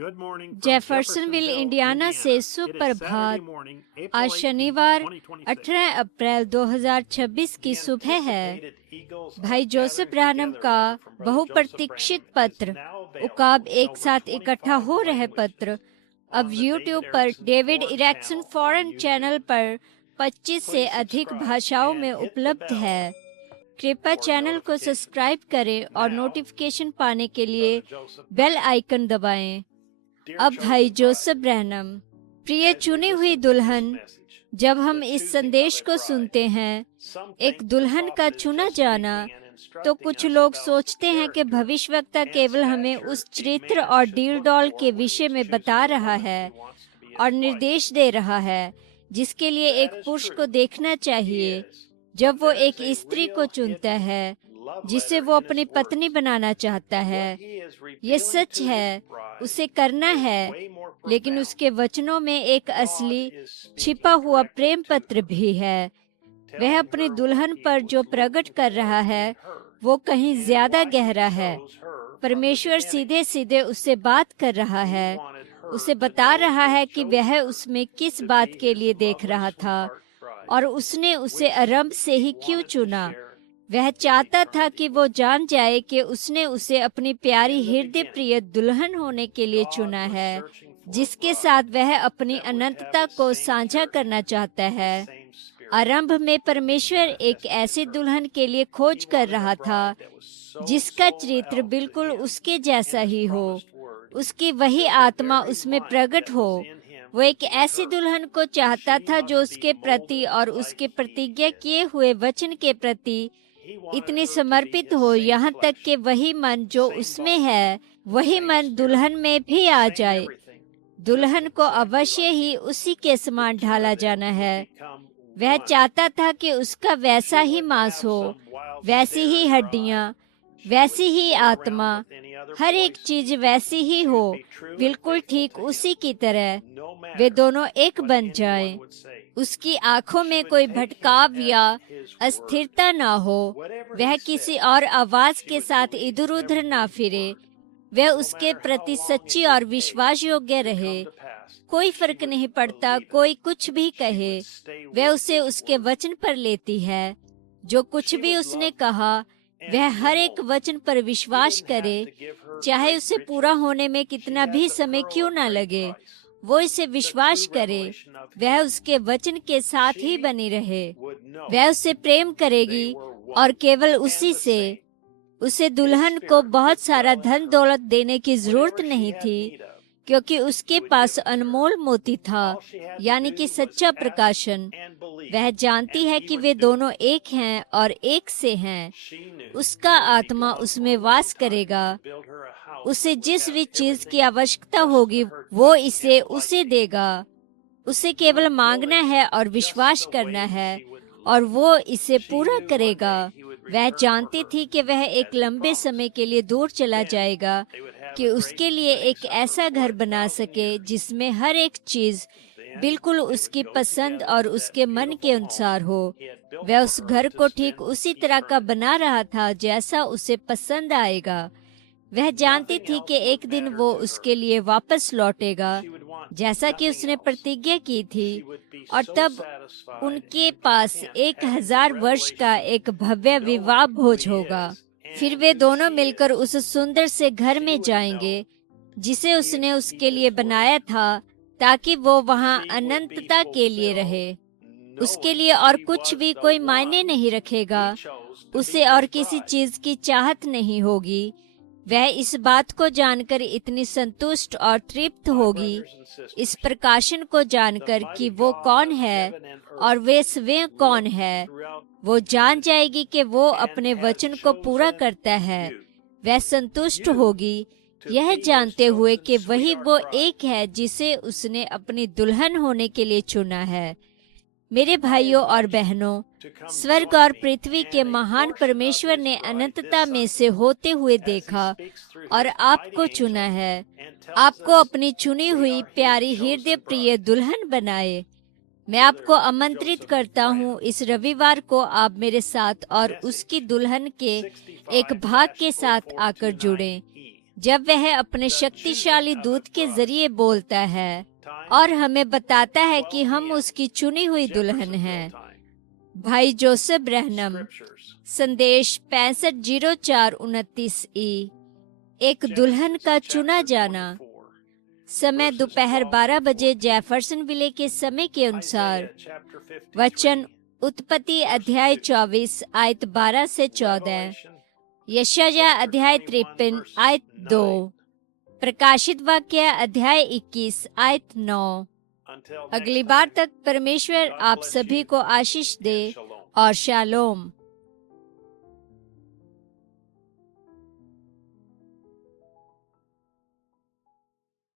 Jeffersonville, Indiana से सुप्रभात। आज शनिवार 18 अप्रैल 2026 की सुबह है। भाई जोसेफ ब्रैनम का बहुप्रतीक्षित पत्र उकाब एक साथ इकट्ठा हो रहे पत्र अब यूट्यूब पर डेविड इरेक्सन फॉरेन चैनल पर 25 से अधिक भाषाओं में उपलब्ध है। कृपया चैनल को सब्सक्राइब करें और नोटिफिकेशन पाने के लिए बेल आइकन दबाएं। अब भाई जोसेफ ब्रैनम। प्रिय चुनी हुई दुल्हन, जब हम इस संदेश को सुनते हैं, एक दुल्हन का चुना जाना, तो कुछ लोग सोचते हैं कि भविष्यवक्ता केवल हमें उस चरित्र और डील डॉल के विषय में बता रहा है और निर्देश दे रहा है जिसके लिए एक पुरुष को देखना चाहिए जब वो एक स्त्री को चुनता है जिसे वो अपनी पत्नी बनाना चाहता है। ये सच है, उसे करना है, लेकिन उसके वचनों में एक असली छिपा हुआ प्रेम पत्र भी है। वह अपनी दुल्हन पर जो प्रकट कर रहा है वो कहीं ज्यादा गहरा है। परमेश्वर सीधे सीधे उससे बात कर रहा है, उसे बता रहा है कि वह उसमें किस बात के लिए देख रहा था और उसने उसे आरंभ से ही क्यों चुना। वह चाहता था कि वो जान जाए कि उसने उसे अपनी प्यारी हृदय प्रिय दुल्हन होने के लिए चुना है, जिसके साथ वह अपनी अनंतता को साझा करना चाहता है। आरंभ में परमेश्वर एक ऐसी दुल्हन के लिए खोज कर रहा था जिसका चरित्र बिल्कुल उसके जैसा ही हो, उसकी वही आत्मा उसमें प्रकट हो। वो एक ऐसी दुल्हन को चाहता था जो उसके प्रति और उसके प्रतिज्ञा किए हुए वचन के प्रति इतनी समर्पित हो, यहाँ तक कि वही मन जो उसमें है वही मन दुल्हन में भी आ जाए। दुल्हन को अवश्य ही उसी के समान ढाला जाना है। वह चाहता था कि उसका वैसा ही मांस हो, वैसी ही हड्डियां, वैसी ही आत्मा, हर एक चीज वैसी ही हो, बिल्कुल ठीक उसी की तरह वे दोनों एक बन जाएं। उसकी आंखों में कोई भटकाव या अस्थिरता ना हो, वह किसी और आवाज के साथ इधर उधर ना फिरे, वह उसके प्रति सच्ची और विश्वास योग्य रहे। कोई फर्क नहीं पड़ता कोई कुछ भी कहे, वह उसे उसके वचन पर लेती है। जो कुछ भी उसने कहा वह हर एक वचन पर विश्वास करे, चाहे उसे पूरा होने में कितना भी समय क्यों ना लगे। वो इसे विश्वास करे, वह उसके वचन के साथ ही बनी रहे। वह उसे प्रेम करेगी और केवल उसी से। उसे दुल्हन को बहुत सारा धन दौलत देने की जरूरत नहीं थी, क्योंकि उसके पास अनमोल मोती था, यानी कि सच्चा प्रकाशन। वह जानती है कि वे दोनों एक हैं और एक से हैं। उसका आत्मा उसमें वास करेगा। उसे जिस भी चीज की आवश्यकता होगी वो इसे उसे देगा। उसे केवल मांगना है और विश्वास करना है और वो इसे पूरा करेगा। वह जानती थी कि वह एक लंबे समय के लिए दूर चला जाएगा कि उसके लिए एक ऐसा घर बना सके जिसमें हर एक चीज बिल्कुल उसकी पसंद और उसके मन के अनुसार हो। वह उस घर को ठीक उसी तरह का बना रहा था जैसा उसे पसंद आएगा। वह जानती थी कि एक दिन वो उसके लिए वापस लौटेगा, जैसा कि उसने प्रतिज्ञा की थी, और तब उनके पास 1000 वर्ष का एक भव्य विवाह भोज होगा। फिर वे दोनों मिलकर उस सुंदर से घर में जाएंगे जिसे उसने उसके लिए बनाया था, ताकि वो वहाँ अनंतता के लिए रहे। उसके लिए और कुछ भी कोई मायने नहीं रखेगा, उसे और किसी चीज की चाहत नहीं होगी। वह इस बात को जानकर इतनी संतुष्ट और तृप्त होगी, इस प्रकाशन को जानकर कि वो कौन है और वे स्वयं कौन है। वो जान जाएगी कि वो अपने वचन को पूरा करता है। वह संतुष्ट होगी यह जानते हुए कि वही वो एक है जिसे उसने अपनी दुल्हन होने के लिए चुना है। मेरे भाइयों और बहनों, स्वर्ग और पृथ्वी के महान परमेश्वर ने अनंतता में से होते हुए देखा और आपको चुना है, आपको अपनी चुनी हुई प्यारी हृदय प्रिय दुल्हन बनाए। मैं आपको आमंत्रित करता हूँ इस रविवार को आप मेरे साथ और उसकी दुल्हन के एक भाग के साथ आकर जुड़ें। जब वह अपने शक्तिशाली दूत के जरिए बोलता है और हमें बताता है कि हम उसकी चुनी हुई दुल्हन हैं। भाई जोसेफ ब्रैनम, संदेश 650429 एक दुल्हन का चुना जाना। समय दोपहर 12 बजे जेफरसन विले के समय के अनुसार। वचन उत्पत्ति अध्याय 24 आयत 12 से 14, यशायाह अध्याय 53 आयत 2, प्रकाशित वाक्य अध्याय 21 आयत 9। अगली बार तक परमेश्वर आप सभी को आशीष दे और शालोम।